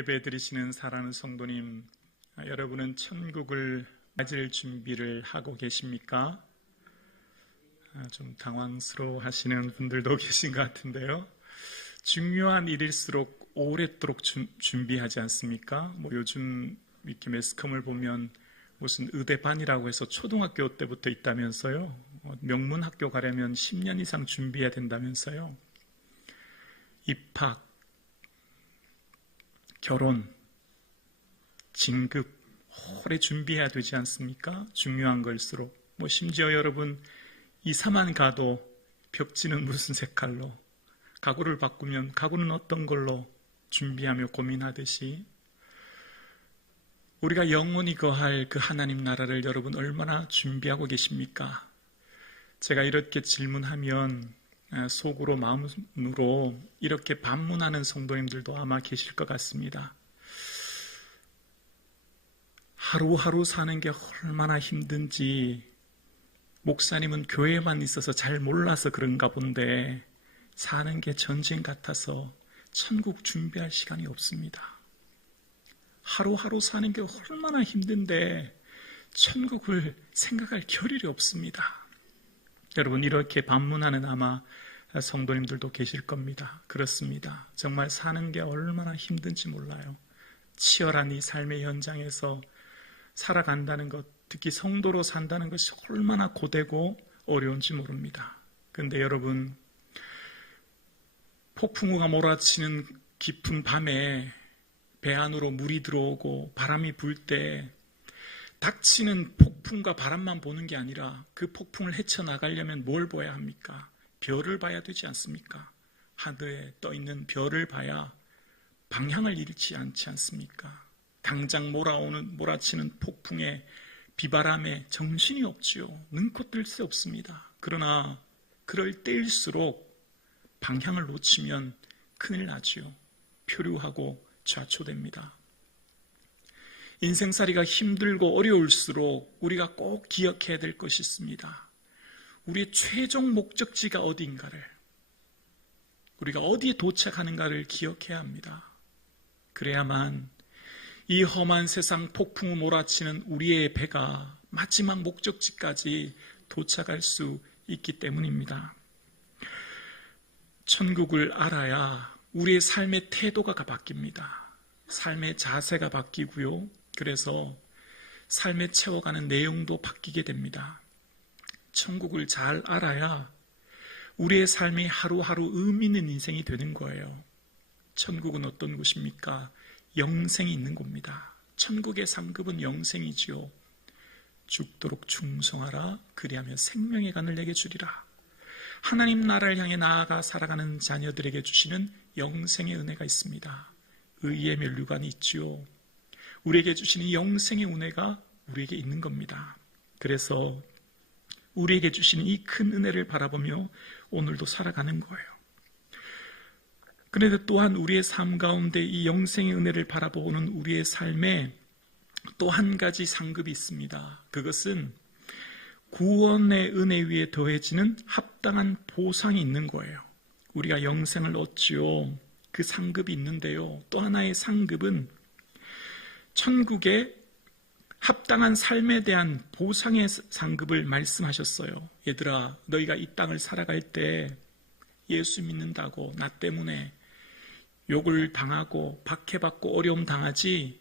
예배 드리시는 사랑하는 성도님, 여러분은 천국을 맞을 준비를 하고 계십니까? 좀 당황스러워 하시는 분들도 계신 것 같은데요. 중요한 일일수록 오랫도록 준비하지 않습니까? 요즘 이렇게 매스컴을 보면 무슨 의대반이라고 해서 초등학교 때부터 있다면서요. 명문학교 가려면 10년 이상 준비해야 된다면서요. 입학, 결혼, 진급 오래 준비해야 되지 않습니까? 중요한 걸수록. 심지어 여러분 이사만 가도 벽지는 무슨 색깔로, 가구를 바꾸면 가구는 어떤 걸로 준비하며 고민하듯이 우리가 영원히 거할 그 하나님 나라를 여러분 얼마나 준비하고 계십니까? 제가 이렇게 질문하면 속으로 마음으로 이렇게 반문하는 성도님들도 아마 계실 것 같습니다. 하루하루 사는 게 얼마나 힘든지 목사님은 교회만 있어서 잘 몰라서 그런가 본데 사는 게 전쟁 같아서 천국 준비할 시간이 없습니다. 하루하루 사는 게 얼마나 힘든데 천국을 생각할 겨를이 없습니다. 여러분 이렇게 반문하는 아마 성도님들도 계실 겁니다. 그렇습니다. 정말 사는 게 얼마나 힘든지 몰라요. 치열한 이 삶의 현장에서 살아간다는 것, 특히 성도로 산다는 것이 얼마나 고되고 어려운지 모릅니다. 그런데 여러분, 폭풍우가 몰아치는 깊은 밤에 배 안으로 물이 들어오고 바람이 불 때 닥치는 폭풍과 바람만 보는 게 아니라 그 폭풍을 헤쳐나가려면 뭘 봐야 합니까? 별을 봐야 되지 않습니까? 하늘에 떠있는 별을 봐야 방향을 잃지 않지 않습니까? 당장 몰아치는 폭풍에 비바람에 정신이 없지요. 능코 뜰 수 없습니다. 그러나 그럴 때일수록 방향을 놓치면 큰일 나지요. 표류하고 좌초됩니다. 인생살이가 힘들고 어려울수록 우리가 꼭 기억해야 될 것이 있습니다. 우리의 최종 목적지가 어디인가를, 우리가 어디에 도착하는가를 기억해야 합니다. 그래야만 이 험한 세상 폭풍을 몰아치는 우리의 배가 마지막 목적지까지 도착할 수 있기 때문입니다. 천국을 알아야 우리의 삶의 태도가 바뀝니다. 삶의 자세가 바뀌고요. 그래서 삶에 채워가는 내용도 바뀌게 됩니다. 천국을 잘 알아야 우리의 삶이 하루하루 의미 있는 인생이 되는 거예요. 천국은 어떤 곳입니까? 영생이 있는 곳입니다. 천국의 상급은 영생이지요. 죽도록 충성하라. 그리하면 생명의 간을 내게 주리라. 하나님 나라를 향해 나아가 살아가는 자녀들에게 주시는 영생의 은혜가 있습니다. 의의 면류관이 있지요. 우리에게 주시는 영생의 은혜가 우리에게 있는 겁니다. 그래서 우리에게 주시는 이 큰 은혜를 바라보며 오늘도 살아가는 거예요. 그런데 또한 우리의 삶 가운데 이 영생의 은혜를 바라보는 우리의 삶에 또 한 가지 상급이 있습니다. 그것은 구원의 은혜 위에 더해지는 합당한 보상이 있는 거예요. 우리가 영생을 얻지요. 그 상급이 있는데요. 또 하나의 상급은 천국의 합당한 삶에 대한 보상의 상급을 말씀하셨어요. 얘들아, 너희가 이 땅을 살아갈 때 예수 믿는다고 나 때문에 욕을 당하고 박해받고 어려움 당하지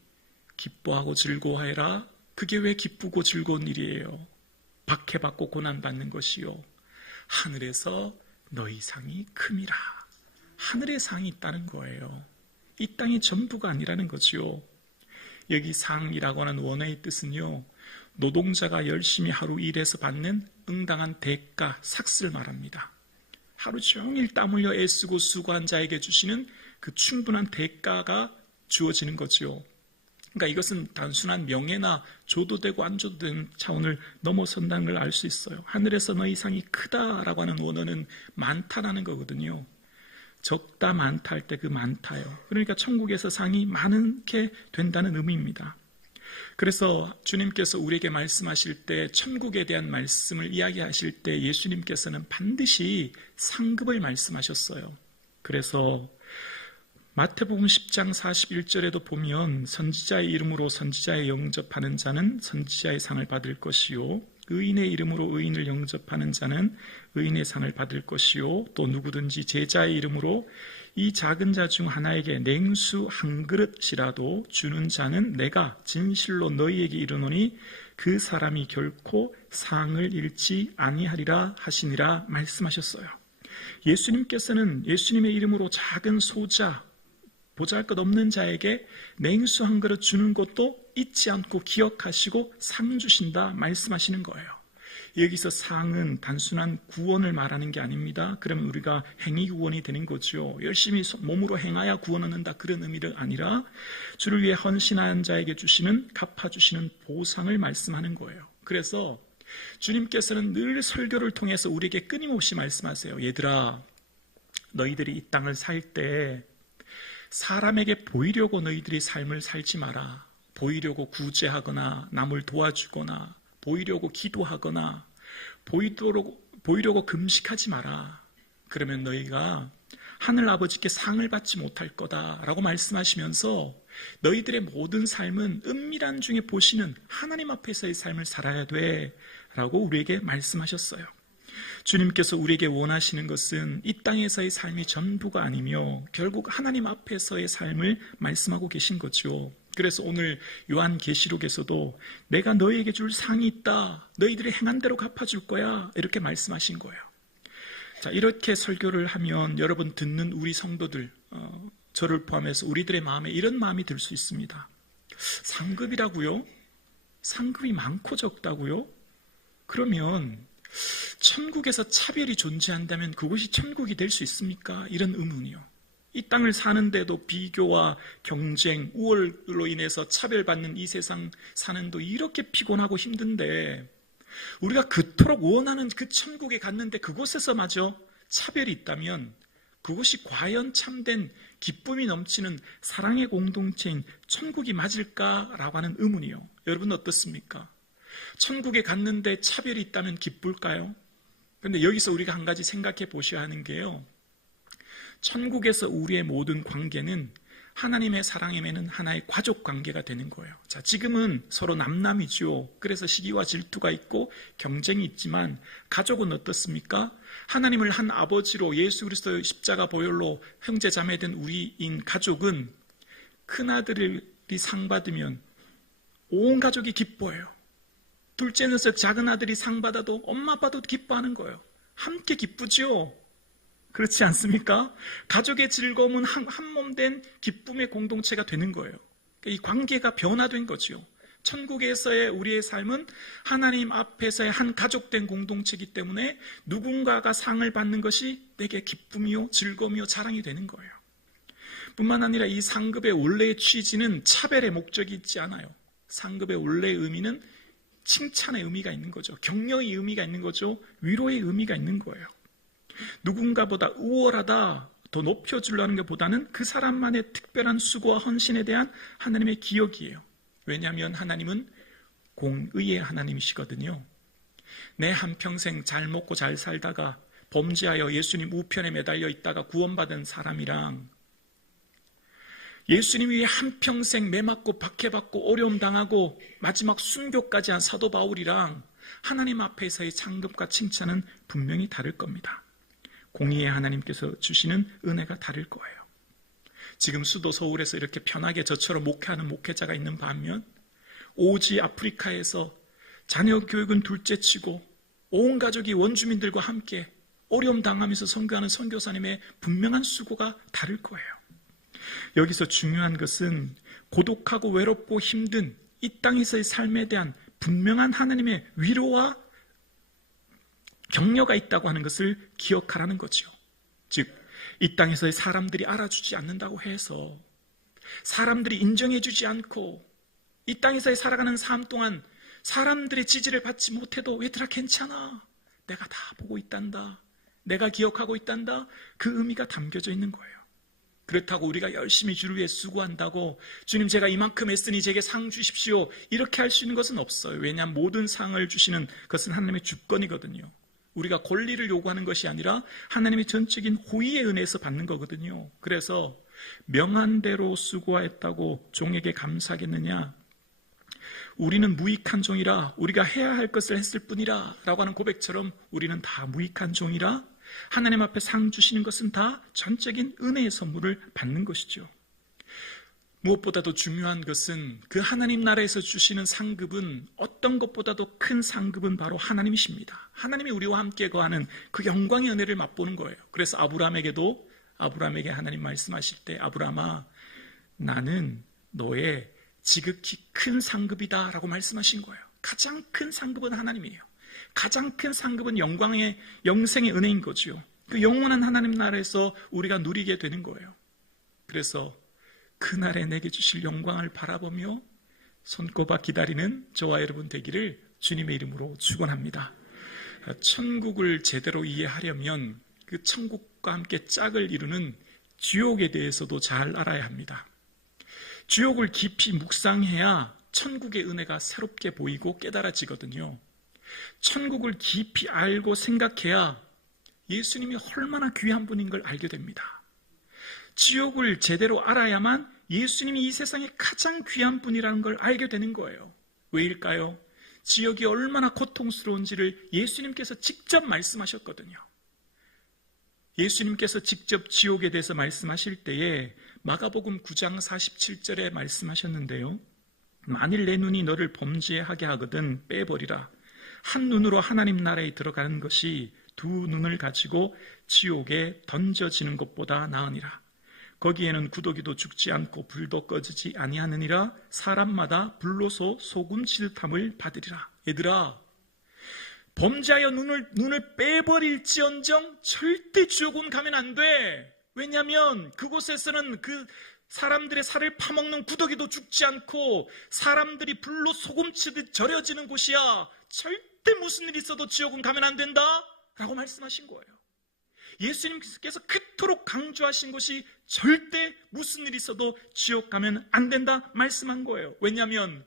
기뻐하고 즐거워해라. 그게 왜 기쁘고 즐거운 일이에요? 박해받고 고난받는 것이요. 하늘에서 너희 상이 큼이라. 하늘의 상이 있다는 거예요. 이 땅이 전부가 아니라는 거지요. 여기 상이라고 하는 원어의 뜻은요, 노동자가 열심히 하루 일해서 받는 응당한 대가, 삭스를 말합니다. 하루 종일 땀 흘려 애쓰고 수고한 자에게 주시는 그 충분한 대가가 주어지는 거지요. 그러니까 이것은 단순한 명예나 줘도 되고 안 줘도 되는 차원을 넘어선다는 걸 알 수 있어요. 하늘에서 너희 상이 크다라고 하는 원어는 많다라는 거거든요. 적다 많다 할 때 그 많다요. 그러니까 천국에서 상이 많게 된다는 의미입니다. 그래서 주님께서 우리에게 말씀하실 때, 천국에 대한 말씀을 이야기하실 때 예수님께서는 반드시 상급을 말씀하셨어요. 그래서 마태복음 10장 41절에도 보면 선지자의 이름으로 선지자에 영접하는 자는 선지자의 상을 받을 것이요 의인의 이름으로 의인을 영접하는 자는 의인의 상을 받을 것이요 또 누구든지 제자의 이름으로 이 작은 자 중 하나에게 냉수 한 그릇이라도 주는 자는 내가 진실로 너희에게 이르노니 그 사람이 결코 상을 잃지 아니하리라 하시니라 말씀하셨어요. 예수님께서는 예수님의 이름으로 작은 소자, 보잘것없는 자에게 냉수 한 그릇 주는 것도 잊지 않고 기억하시고 상 주신다 말씀하시는 거예요. 여기서 상은 단순한 구원을 말하는 게 아닙니다. 그러면 우리가 행위 구원이 되는 거죠. 열심히 몸으로 행하여 구원 얻는다 그런 의미가 아니라 주를 위해 헌신한 자에게 주시는 갚아주시는 보상을 말씀하는 거예요. 그래서 주님께서는 늘 설교를 통해서 우리에게 끊임없이 말씀하세요. 얘들아, 너희들이 이 땅을 살 때 사람에게 보이려고 너희들이 삶을 살지 마라. 보이려고 구제하거나 남을 도와주거나 보이려고 기도하거나 보이려고 금식하지 마라. 그러면 너희가 하늘 아버지께 상을 받지 못할 거다라고 말씀하시면서 너희들의 모든 삶은 은밀한 중에 보시는 하나님 앞에서의 삶을 살아야 돼라고 우리에게 말씀하셨어요. 주님께서 우리에게 원하시는 것은 이 땅에서의 삶이 전부가 아니며 결국 하나님 앞에서의 삶을 말씀하고 계신 거죠. 그래서 오늘 요한계시록에서도 내가 너희에게 줄 상이 있다. 너희들이 행한 대로 갚아줄 거야. 이렇게 말씀하신 거예요. 자, 이렇게 설교를 하면 여러분 듣는 우리 성도들, 저를 포함해서 우리들의 마음에 이런 마음이 들 수 있습니다. 상급이라고요? 상급이 많고 적다고요? 그러면 천국에서 차별이 존재한다면 그것이 천국이 될 수 있습니까? 이런 의문이요. 이 땅을 사는데도 비교와 경쟁, 우월로 인해서 차별받는 이 세상 사는도 이렇게 피곤하고 힘든데 우리가 그토록 원하는 그 천국에 갔는데 그곳에서마저 차별이 있다면 그것이 과연 참된 기쁨이 넘치는 사랑의 공동체인 천국이 맞을까라고 하는 의문이요. 여러분 어떻습니까? 천국에 갔는데 차별이 있다면 기쁠까요? 그런데 여기서 우리가 한 가지 생각해 보셔야 하는 게요. 천국에서 우리의 모든 관계는 하나님의 사랑에 매는 하나의 가족 관계가 되는 거예요. 자, 지금은 서로 남남이죠. 그래서 시기와 질투가 있고 경쟁이 있지만 가족은 어떻습니까? 하나님을 한 아버지로 예수 그리스도의 십자가 보혈로 형제 자매된 우리인 가족은 큰아들이 상 받으면 온 가족이 기뻐해요. 둘째 녀석 작은 아들이 상 받아도 엄마 아빠도 기뻐하는 거예요. 함께 기쁘죠. 그렇지 않습니까? 가족의 즐거움은 한 몸 된 기쁨의 공동체가 되는 거예요. 이 관계가 변화된 거죠. 천국에서의 우리의 삶은 하나님 앞에서의 한 가족된 공동체이기 때문에 누군가가 상을 받는 것이 내게 기쁨이요, 즐거움이요, 자랑이 되는 거예요. 뿐만 아니라 이 상급의 원래의 취지는 차별의 목적이 있지 않아요. 상급의 원래의 의미는 칭찬의 의미가 있는 거죠. 격려의 의미가 있는 거죠. 위로의 의미가 있는 거예요. 누군가보다 우월하다, 더 높여주려는 것보다는 그 사람만의 특별한 수고와 헌신에 대한 하나님의 기억이에요. 왜냐하면 하나님은 공의의 하나님이시거든요. 내 한평생 잘 먹고 잘 살다가 범죄하여 예수님 우편에 매달려 있다가 구원받은 사람이랑 예수님 위해 한평생 매맞고 박해받고 어려움 당하고 마지막 순교까지 한 사도 바울이랑 하나님 앞에서의 상급과 칭찬은 분명히 다를 겁니다. 공의의 하나님께서 주시는 은혜가 다를 거예요. 지금 수도 서울에서 이렇게 편하게 저처럼 목회하는 목회자가 있는 반면 오지 아프리카에서 자녀 교육은 둘째치고 온 가족이 원주민들과 함께 어려움 당하면서 선교하는 선교사님의 분명한 수고가 다를 거예요. 여기서 중요한 것은 고독하고 외롭고 힘든 이 땅에서의 삶에 대한 분명한 하나님의 위로와 격려가 있다고 하는 것을 기억하라는 거죠. 즉, 이 땅에서의 사람들이 알아주지 않는다고 해서 사람들이 인정해주지 않고 이 땅에서의 살아가는 삶 동안 사람들의 지지를 받지 못해도 얘들아 괜찮아. 내가 다 보고 있단다. 내가 기억하고 있단다. 그 의미가 담겨져 있는 거예요. 그렇다고 우리가 열심히 주를 위해 수고한다고 주님 제가 이만큼 했으니 제게 상 주십시오. 이렇게 할 수 있는 것은 없어요. 왜냐하면 모든 상을 주시는 것은 하나님의 주권이거든요. 우리가 권리를 요구하는 것이 아니라 하나님의 전적인 호의의 은혜에서 받는 거거든요. 그래서 명한 대로 수고하였다고 종에게 감사하겠느냐? 우리는 무익한 종이라 우리가 해야 할 것을 했을 뿐이라 라고 하는 고백처럼 우리는 다 무익한 종이라 하나님 앞에 상 주시는 것은 다 전적인 은혜의 선물을 받는 것이죠. 무엇보다도 중요한 것은 그 하나님 나라에서 주시는 상급은 어떤 것보다도 큰 상급은 바로 하나님이십니다. 하나님이 우리와 함께 거하는 그 영광의 은혜를 맛보는 거예요. 그래서 아브라함에게 하나님 말씀하실 때 아브라함아 나는 너의 지극히 큰 상급이다 라고 말씀하신 거예요. 가장 큰 상급은 하나님이에요. 가장 큰 상급은 영광의 영생의 은혜인 거죠. 그 영원한 하나님 나라에서 우리가 누리게 되는 거예요. 그래서 그날에 내게 주실 영광을 바라보며 손꼽아 기다리는 저와 여러분 되기를 주님의 이름으로 축원합니다. 천국을 제대로 이해하려면 그 천국과 함께 짝을 이루는 지옥에 대해서도 잘 알아야 합니다. 지옥을 깊이 묵상해야 천국의 은혜가 새롭게 보이고 깨달아지거든요. 천국을 깊이 알고 생각해야 예수님이 얼마나 귀한 분인 걸 알게 됩니다. 지옥을 제대로 알아야만 예수님이 이 세상에 가장 귀한 분이라는 걸 알게 되는 거예요. 왜일까요? 지옥이 얼마나 고통스러운지를 예수님께서 직접 말씀하셨거든요. 예수님께서 직접 지옥에 대해서 말씀하실 때에 마가복음 9장 47절에 말씀하셨는데요. 만일 내 눈이 너를 범죄하게 하거든 빼버리라. 한 눈으로 하나님 나라에 들어가는 것이 두 눈을 가지고 지옥에 던져지는 것보다 나으니라. 거기에는 구더기도 죽지 않고 불도 꺼지지 아니하느니라. 사람마다 불로소 소금 치듯함을 받으리라. 얘들아, 범죄하여 눈을 빼버릴지언정 절대 지옥은 가면 안 돼. 왜냐하면 그곳에서는 그 사람들의 살을 파먹는 구더기도 죽지 않고 사람들이 불로 소금치듯 절여지는 곳이야. 절대 무슨 일이 있어도 지옥은 가면 안 된다 라고 말씀하신 거예요. 예수님께서 그토록 강조하신 것이 절대 무슨 일이 있어도 지옥 가면 안 된다 말씀한 거예요. 왜냐하면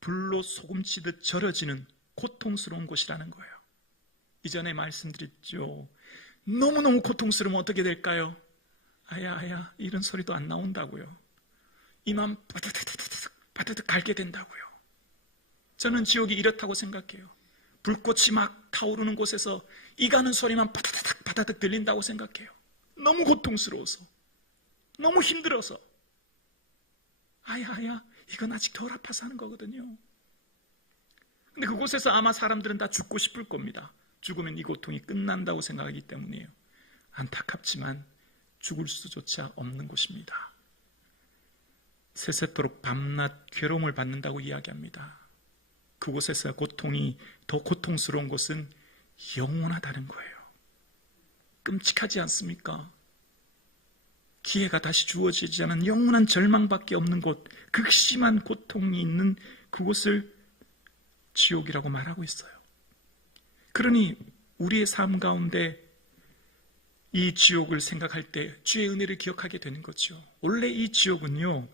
불로 소금치듯 절여지는 고통스러운 곳이라는 거예요. 이전에 말씀드렸죠. 너무너무 고통스러우면 어떻게 될까요? 아야 이런 소리도 안 나온다고요. 이만 바드득 갈게 된다고요. 저는 지옥이 이렇다고 생각해요. 불꽃이 막 타오르는 곳에서 이가는 소리만 바다득 들린다고 생각해요. 너무 고통스러워서, 너무 힘들어서. 아야 이건 아직 덜 아파서 하는 거거든요. 근데 그곳에서 아마 사람들은 다 죽고 싶을 겁니다. 죽으면 이 고통이 끝난다고 생각하기 때문이에요. 안타깝지만 죽을 수조차 없는 곳입니다. 세세토록 밤낮 괴로움을 받는다고 이야기합니다. 그곳에서 고통이 더 고통스러운 것은 영원하다는 거예요. 끔찍하지 않습니까? 기회가 다시 주어지지 않은 영원한 절망밖에 없는 곳, 극심한 고통이 있는 그곳을 지옥이라고 말하고 있어요. 그러니 우리의 삶 가운데 이 지옥을 생각할 때 주의 은혜를 기억하게 되는 거죠. 원래 이 지옥은요,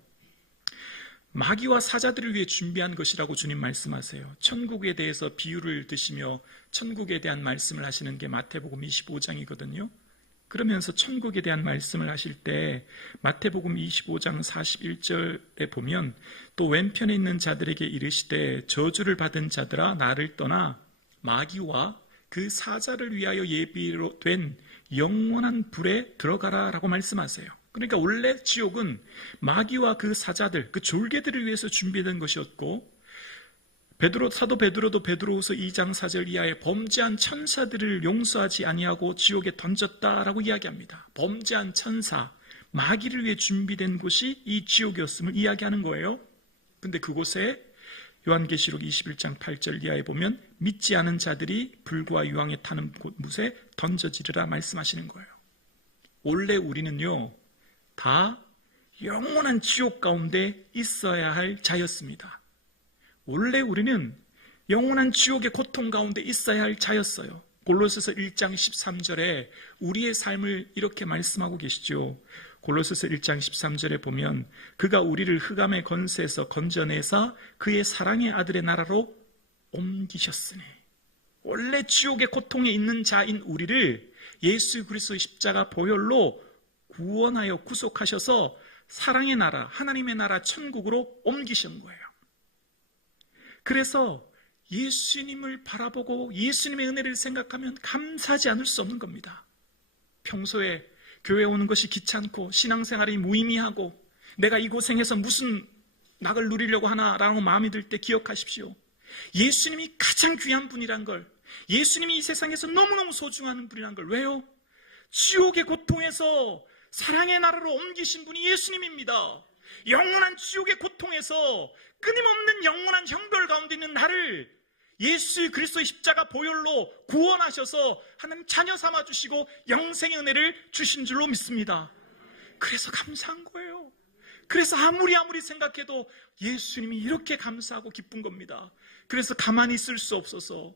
마귀와 사자들을 위해 준비한 것이라고 주님 말씀하세요. 천국에 대해서 비유를 드시며 천국에 대한 말씀을 하시는 게 마태복음 25장이거든요. 그러면서 천국에 대한 말씀을 하실 때 마태복음 25장 41절에 보면 또 왼편에 있는 자들에게 이르시되 저주를 받은 자들아 나를 떠나 마귀와 그 사자를 위하여 예비로 된 영원한 불에 들어가라 라고 말씀하세요. 그러니까 원래 지옥은 마귀와 그 사자들, 그 졸개들을 위해서 준비된 것이었고 사도 베드로도 베드로후서 2장 4절 이하에 범죄한 천사들을 용서하지 아니하고 지옥에 던졌다라고 이야기합니다. 범죄한 천사, 마귀를 위해 준비된 곳이 이 지옥이었음을 이야기하는 거예요. 근데 그곳에 요한계시록 21장 8절 이하에 보면 믿지 않은 자들이 불과 유황에 타는 곳에 던져지리라 말씀하시는 거예요. 원래 우리는요, 다 영원한 지옥 가운데 있어야 할 자였습니다. 원래 우리는 영원한 지옥의 고통 가운데 있어야 할 자였어요. 골로새서 1장 13절에 우리의 삶을 이렇게 말씀하고 계시죠. 골로새서 1장 13절에 보면 그가 우리를 흑암의 권세에서 건져내사 그의 사랑의 아들의 나라로 옮기셨으니, 원래 지옥의 고통에 있는 자인 우리를 예수 그리스도의 십자가 보혈로 구원하여 구속하셔서 사랑의 나라, 하나님의 나라 천국으로 옮기신 거예요. 그래서 예수님을 바라보고 예수님의 은혜를 생각하면 감사하지 않을 수 없는 겁니다. 평소에 교회 오는 것이 귀찮고 신앙생활이 무의미하고 내가 이 고생해서 무슨 낙을 누리려고 하나라는 마음이 들 때 기억하십시오. 예수님이 가장 귀한 분이란 걸, 예수님이 이 세상에서 너무너무 소중한 분이란 걸, 왜요? 지옥의 고통에서 사랑의 나라로 옮기신 분이 예수님입니다. 영원한 지옥의 고통에서 끊임없는 영원한 형벌 가운데 있는 나를 예수 그리스도의 십자가 보혈로 구원하셔서 하나님 자녀 삼아주시고 영생의 은혜를 주신 줄로 믿습니다. 그래서 감사한 거예요. 그래서 아무리 생각해도 예수님이 이렇게 감사하고 기쁜 겁니다. 그래서 가만히 있을 수 없어서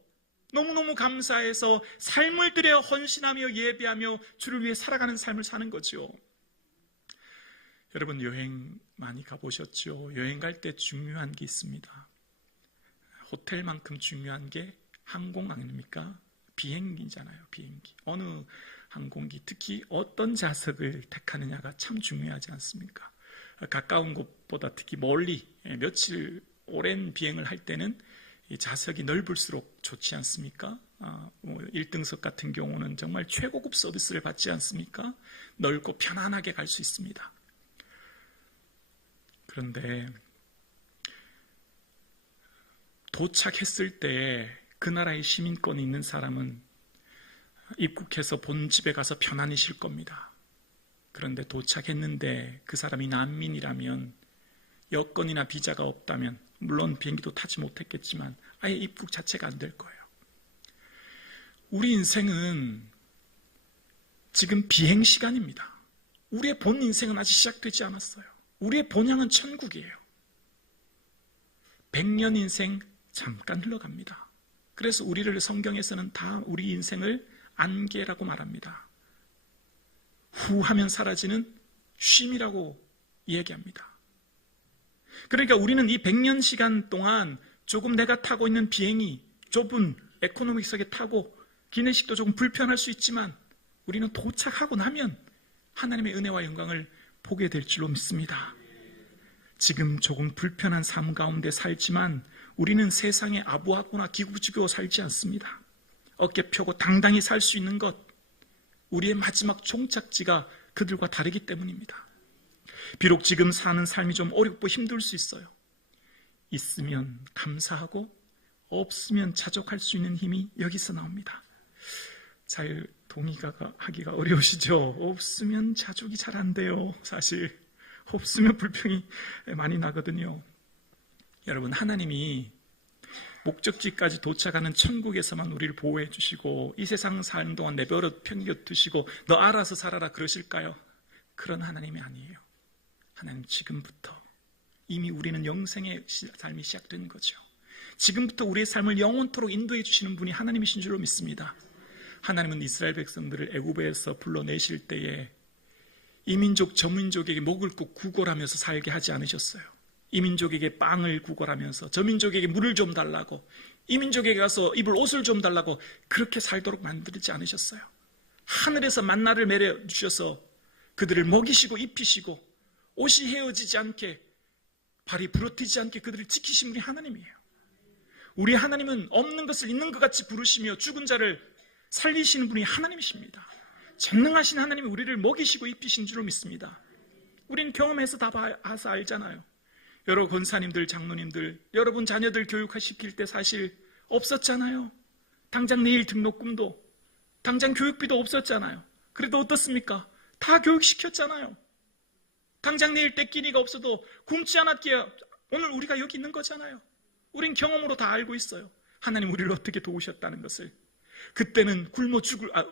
너무너무 감사해서 삶을 들여 헌신하며 예배하며 주를 위해 살아가는 삶을 사는 거죠. 여러분 여행 많이 가보셨죠? 여행 갈 때 중요한 게 있습니다. 호텔만큼 중요한 게 항공 아닙니까? 비행기잖아요. 비행기. 어느 항공기, 특히 어떤 좌석을 택하느냐가 참 중요하지 않습니까? 가까운 곳보다 특히 멀리 며칠 오랜 비행을 할 때는 이 좌석이 넓을수록 좋지 않습니까? 1등석 같은 경우는 정말 최고급 서비스를 받지 않습니까? 넓고 편안하게 갈 수 있습니다. 그런데 도착했을 때 그 나라의 시민권이 있는 사람은 입국해서 본 집에 가서 편안히 쉴 겁니다. 그런데 도착했는데 그 사람이 난민이라면, 여권이나 비자가 없다면, 물론 비행기도 타지 못했겠지만 아예 입국 자체가 안 될 거예요. 우리 인생은 지금 비행 시간입니다. 우리의 본 인생은 아직 시작되지 않았어요. 우리의 본향은 천국이에요. 100년 인생 잠깐 흘러갑니다. 그래서 우리를 성경에서는 다 우리 인생을 안개라고 말합니다. 후 하면 사라지는 쉼이라고 이야기합니다. 그러니까 우리는 이 100년 시간 동안 조금 내가 타고 있는 비행이 좁은 에코노믹석에 타고 기내식도 조금 불편할 수 있지만 우리는 도착하고 나면 하나님의 은혜와 영광을 보게 될 줄로 믿습니다. 지금 조금 불편한 삶 가운데 살지만 우리는 세상에 아부하거나 기구지고 살지 않습니다. 어깨 펴고 당당히 살 수 있는 것, 우리의 마지막 종착지가 그들과 다르기 때문입니다. 비록 지금 사는 삶이 좀 어렵고 힘들 수 있어요. 있으면 감사하고 없으면 자족할 수 있는 힘이 여기서 나옵니다. 잘 동의가 하기가 어려우시죠? 없으면 자족이 잘 안 돼요. 사실 없으면 불평이 많이 나거든요. 여러분, 하나님이 목적지까지 도착하는 천국에서만 우리를 보호해 주시고 이 세상 사는 동안 내버려 평겨 두시고 너 알아서 살아라 그러실까요? 그런 하나님이 아니에요. 하나님 지금부터, 이미 우리는 영생의 삶이 시작된 거죠. 지금부터 우리의 삶을 영원토록 인도해 주시는 분이 하나님이신 줄로 믿습니다. 하나님은 이스라엘 백성들을 애굽에서 불러내실 때에 이 민족 저 민족에게 목을 꼭 구걸하면서 살게 하지 않으셨어요. 이 민족에게 빵을 구걸하면서 저 민족에게 물을 좀 달라고, 이 민족에게 가서 입을 옷을 좀 달라고 그렇게 살도록 만들지 않으셨어요. 하늘에서 만나를 내려 주셔서 그들을 먹이시고 입히시고 옷이 헤어지지 않게, 발이 부러뜨리지 않게 그들을 지키신 분이 하나님이에요. 우리 하나님은 없는 것을 있는 것 같이 부르시며 죽은 자를 살리시는 분이 하나님이십니다. 전능하신 하나님이 우리를 먹이시고 입히신 줄로 믿습니다. 우리는 경험해서 다 봐서 알잖아요. 여러 권사님들, 장로님들, 여러분 자녀들 교육시킬 때 사실 없었잖아요. 당장 내일 등록금도, 당장 교육비도 없었잖아요. 그래도 어떻습니까? 다 교육시켰잖아요. 당장 내일 떼끼니가 없어도 굶지 않았기에 오늘 우리가 여기 있는 거잖아요. 우린 경험으로 다 알고 있어요. 하나님 우리를 어떻게 도우셨다는 것을. 그때는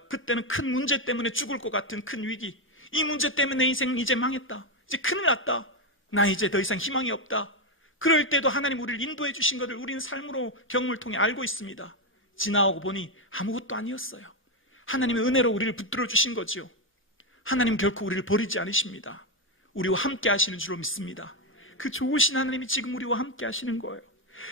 그때는 큰 문제 때문에 죽을 것 같은 큰 위기, 이 문제 때문에 내 인생은 이제 망했다, 이제 큰일 났다, 나 이제 더 이상 희망이 없다. 그럴 때도 하나님 우리를 인도해 주신 것을 우리는 삶으로 경험을 통해 알고 있습니다. 지나오고 보니 아무것도 아니었어요. 하나님의 은혜로 우리를 붙들어 주신 거죠. 하나님 결코 우리를 버리지 않으십니다. 우리와 함께 하시는 줄로 믿습니다. 그 좋으신 하나님이 지금 우리와 함께 하시는 거예요.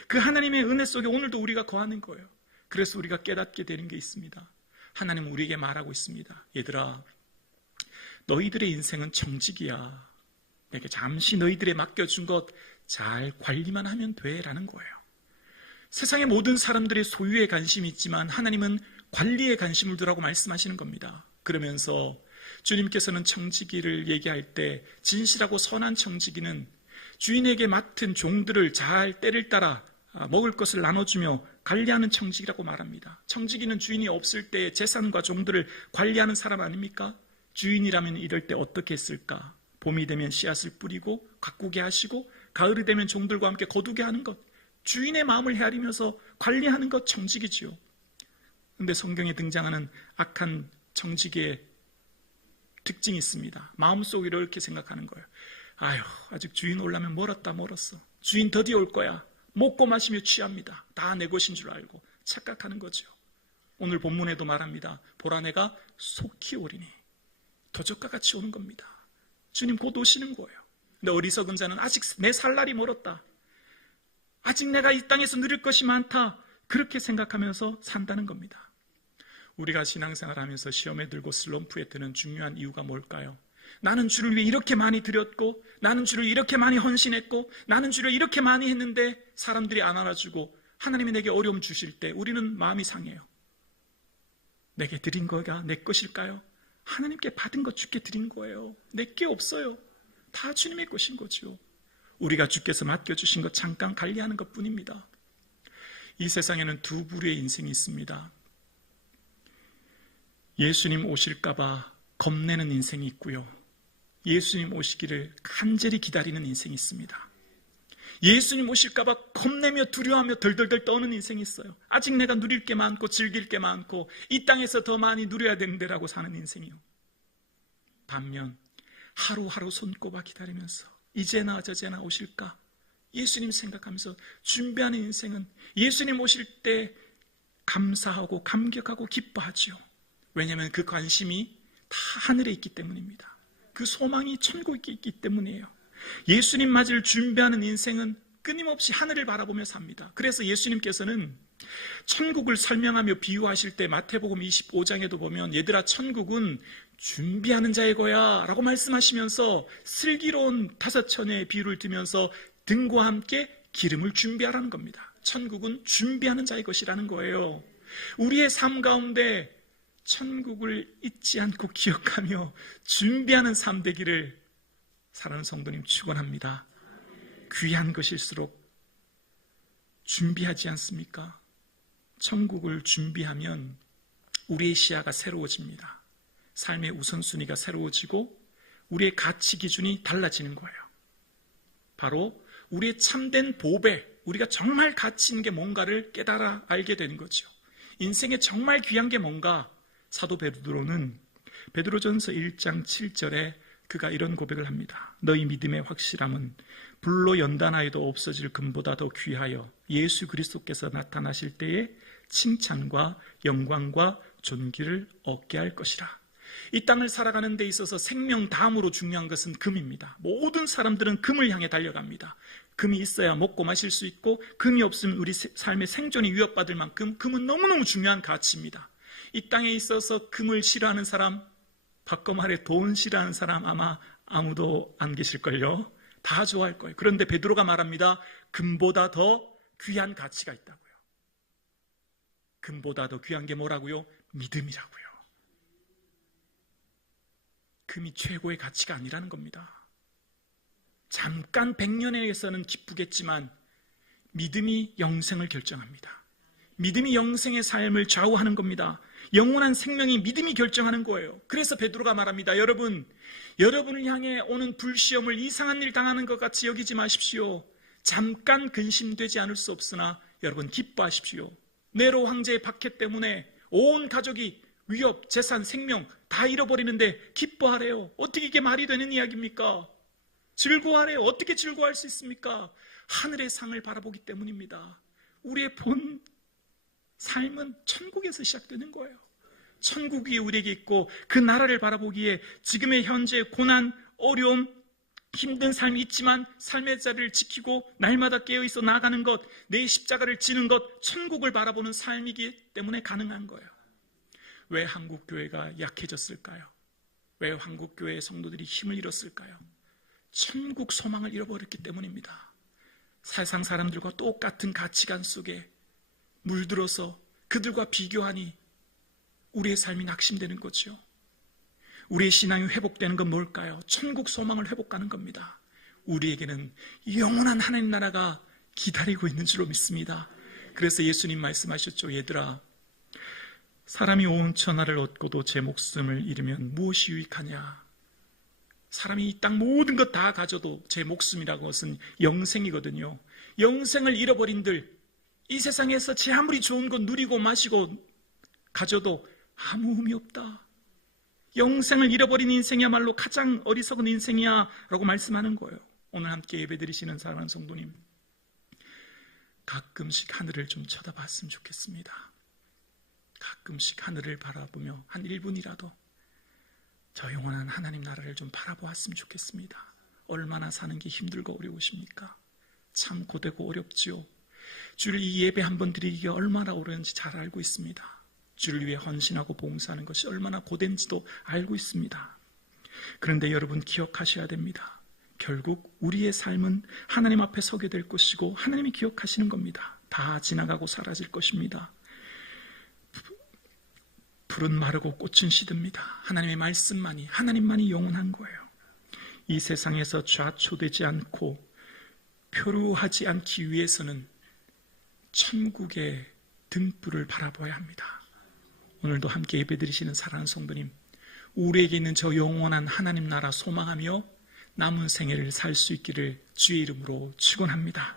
그 하나님의 은혜 속에 오늘도 우리가 거하는 거예요. 그래서 우리가 깨닫게 되는 게 있습니다. 하나님은 우리에게 말하고 있습니다. 얘들아, 너희들의 인생은 청직이야. 내게 잠시 너희들에 맡겨준 것 잘 관리만 하면 돼 라는 거예요. 세상의 모든 사람들의 소유에 관심이 있지만 하나님은 관리에 관심을 두라고 말씀하시는 겁니다. 그러면서 주님께서는 청지기를 얘기할 때 진실하고 선한 청지기는 주인에게 맡은 종들을 잘 때를 따라 먹을 것을 나눠주며 관리하는 청지기라고 말합니다. 청지기는 주인이 없을 때 재산과 종들을 관리하는 사람 아닙니까? 주인이라면 이럴 때 어떻게 했을까? 봄이 되면 씨앗을 뿌리고 가꾸게 하시고 가을이 되면 종들과 함께 거두게 하는 것, 주인의 마음을 헤아리면서 관리하는 것 청지기지요. 그런데 성경에 등장하는 악한 청지기의 특징이 있습니다. 마음속에 이렇게 생각하는 거예요. 아휴, 아직 주인 오려면 멀었어. 주인 드디어 올 거야. 먹고 마시며 취합니다. 다 내 것인 줄 알고 착각하는 거죠. 오늘 본문에도 말합니다. 보라 내가 속히 오리니. 도적과 같이 오는 겁니다. 주님 곧 오시는 거예요. 근데 어리석은 자는 아직 내 살 날이 멀었다. 아직 내가 이 땅에서 누릴 것이 많다. 그렇게 생각하면서 산다는 겁니다. 우리가 신앙생활 하면서 시험에 들고 슬럼프에 드는 중요한 이유가 뭘까요? 나는 주를 위해 이렇게 많이 드렸고, 나는 주를 이렇게 많이 헌신했고, 나는 주를 이렇게 많이 했는데 사람들이 안 알아주고 하나님이 내게 어려움 주실 때 우리는 마음이 상해요. 내게 드린 거가 내 것일까요? 하나님께 받은 것 주께 드린 거예요. 내게 없어요. 다 주님의 것인 거죠. 우리가 주께서 맡겨주신 것 잠깐 관리하는 것 뿐입니다. 이 세상에는 두 부류의 인생이 있습니다. 예수님 오실까봐 겁내는 인생이 있고요. 예수님 오시기를 간절히 기다리는 인생이 있습니다. 예수님 오실까봐 겁내며 두려워하며 덜덜덜 떠는 인생이 있어요. 아직 내가 누릴 게 많고 즐길 게 많고 이 땅에서 더 많이 누려야 되는데라고 사는 인생이요. 반면 하루하루 손꼽아 기다리면서 이제나 저제나 오실까? 예수님 생각하면서 준비하는 인생은 예수님 오실 때 감사하고 감격하고 기뻐하죠. 왜냐하면 그 관심이 다 하늘에 있기 때문입니다. 그 소망이 천국에 있기 때문이에요. 예수님 맞을 준비하는 인생은 끊임없이 하늘을 바라보며 삽니다. 그래서 예수님께서는 천국을 설명하며 비유하실 때 마태복음 25장에도 보면 얘들아 천국은 준비하는 자의 거야 라고 말씀하시면서 슬기로운 5처녀의 비유를 들면서 등과 함께 기름을 준비하라는 겁니다. 천국은 준비하는 자의 것이라는 거예요. 우리의 삶 가운데 천국을 잊지 않고 기억하며 준비하는 삶 되기를 사랑하는 성도님 축원합니다. 귀한 것일수록 준비하지 않습니까? 천국을 준비하면 우리의 시야가 새로워집니다. 삶의 우선순위가 새로워지고 우리의 가치 기준이 달라지는 거예요. 바로 우리의 참된 보배, 우리가 정말 가치 있는 게 뭔가를 깨달아 알게 되는 거죠. 인생에 정말 귀한 게 뭔가? 사도 베드로는 베드로전서 1장 7절에 그가 이런 고백을 합니다. 너희 믿음의 확실함은 불로 연단하여도 없어질 금보다 더 귀하여 예수 그리스도께서 나타나실 때에 칭찬과 영광과 존귀를 얻게 할 것이라. 이 땅을 살아가는 데 있어서 생명 다음으로 중요한 것은 금입니다. 모든 사람들은 금을 향해 달려갑니다. 금이 있어야 먹고 마실 수 있고 금이 없으면 우리 삶의 생존이 위협받을 만큼 금은 너무너무 중요한 가치입니다. 이 땅에 있어서 금을 싫어하는 사람, 바꿔 말해 돈 싫어하는 사람 아마 아무도 안 계실걸요. 다 좋아할 거예요. 그런데 베드로가 말합니다. 금보다 더 귀한 가치가 있다고요. 금보다 더 귀한 게 뭐라고요? 믿음이라고요. 금이 최고의 가치가 아니라는 겁니다. 잠깐 100년에 의해서는 기쁘겠지만 믿음이 영생을 결정합니다. 믿음이 영생의 삶을 좌우하는 겁니다. 영원한 생명이 믿음이 결정하는 거예요. 그래서 베드로가 말합니다. 여러분을 향해 오는 불시험을 이상한 일 당하는 것 같이 여기지 마십시오. 잠깐 근심되지 않을 수 없으나 여러분 기뻐하십시오. 네로 황제의 박해 때문에 온 가족이 위협, 재산, 생명 다 잃어버리는데 기뻐하래요. 어떻게 이게 말이 되는 이야기입니까? 즐거워하래요. 어떻게 즐거워할 수 있습니까? 하늘의 상을 바라보기 때문입니다. 우리의 본 삶은 천국에서 시작되는 거예요. 천국이 우리에게 있고 그 나라를 바라보기에 지금의 현재 고난, 어려움, 힘든 삶이 있지만 삶의 자리를 지키고 날마다 깨어있어 나아가는 것, 내 십자가를 지는 것, 천국을 바라보는 삶이기 때문에 가능한 거예요. 왜 한국 교회가 약해졌을까요? 왜 한국교회 성도들이 힘을 잃었을까요? 천국 소망을 잃어버렸기 때문입니다. 세상 사람들과 똑같은 가치관 속에 물들어서 그들과 비교하니 우리의 삶이 낙심되는 거죠. 우리의 신앙이 회복되는 건 뭘까요? 천국 소망을 회복하는 겁니다. 우리에게는 영원한 하나님 나라가 기다리고 있는 줄로 믿습니다. 그래서 예수님 말씀하셨죠. 얘들아, 사람이 온 천하를 얻고도 제 목숨을 잃으면 무엇이 유익하냐? 사람이 이 땅 모든 것 다 가져도 제 목숨이라는 것은 영생이거든요. 영생을 잃어버린들, 이 세상에서 제 아무리 좋은 것 누리고 마시고 가져도 아무 의미 없다. 영생을 잃어버린 인생이야말로 가장 어리석은 인생이야 라고 말씀하는 거예요. 오늘 함께 예배드리시는 사랑하는 성도님, 가끔씩 하늘을 좀 쳐다봤으면 좋겠습니다. 가끔씩 하늘을 바라보며 한 1분이라도 저 영원한 하나님 나라를 좀 바라보았으면 좋겠습니다. 얼마나 사는 게 힘들고 어려우십니까? 참 고되고 어렵지요. 주를 이 예배 한번 드리기가 얼마나 어려운지 잘 알고 있습니다. 주를 위해 헌신하고 봉사하는 것이 얼마나 고된지도 알고 있습니다. 그런데 여러분 기억하셔야 됩니다. 결국 우리의 삶은 하나님 앞에 서게 될 것이고 하나님이 기억하시는 겁니다. 다 지나가고 사라질 것입니다. 풀은 마르고 꽃은 시듭니다. 하나님의 말씀만이, 하나님만이 영원한 거예요. 이 세상에서 좌초되지 않고 표류하지 않기 위해서는 천국의 등불을 바라봐야 합니다. 오늘도 함께 예배드리시는 사랑하는 성도님, 우리에게 있는 저 영원한 하나님 나라 소망하며 남은 생애를 살 수 있기를 주의 이름으로 축원합니다.